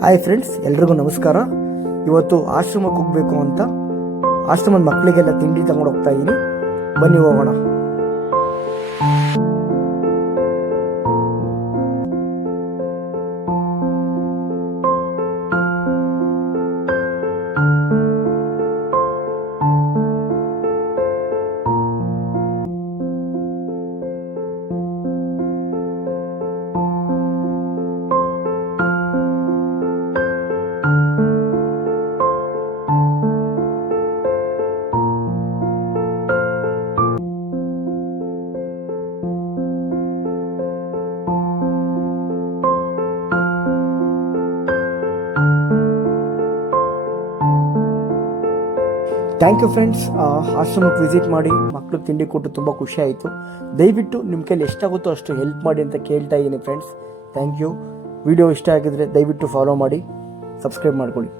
Hi friends, ಎಲ್ರಿಗೂ ನಮಸ್ಕಾರ. ಇವತ್ತು ಆಶ್ರಮಕ್ಕೆ ಹೋಗಬೇಕು ಅಂತ ಆಶ್ರಮದ ಮಕ್ಕಳಿಗೆಲ್ಲ ತಿಂಡಿ ತಗೊಂಡು ಹೋಗ್ತಾ ಇದ್ದೀನಿ. ಬನ್ನಿ ಹೋಗೋಣ. Thank you friends. ಆಶ್ರಮಕ್ಕೆ ವಿಸಿಟ್ ಮಾಡಿ ಮಕ್ಕಳಿಗೆ ತಿಂಡಿ ಕೊಟ್ಟು ತುಂಬ ಖುಷಿ ಆಯಿತು. ದಯವಿಟ್ಟು ನಿಮ್ಮ ಕೈಲಿ ಎಷ್ಟಾಗುತ್ತೋ ಅಷ್ಟು ಹೆಲ್ಪ್ ಮಾಡಿ ಅಂತ ಕೇಳ್ತಾ ಇದ್ದೀನಿ ಫ್ರೆಂಡ್ಸ್. Thank you. ವಿಡಿಯೋ ಇಷ್ಟ ಆಗಿದ್ರೆ ದಯವಿಟ್ಟು ಫಾಲೋ ಮಾಡಿ, ಸಬ್ಸ್ಕ್ರೈಬ್ ಮಾಡ್ಕೊಳ್ಳಿ.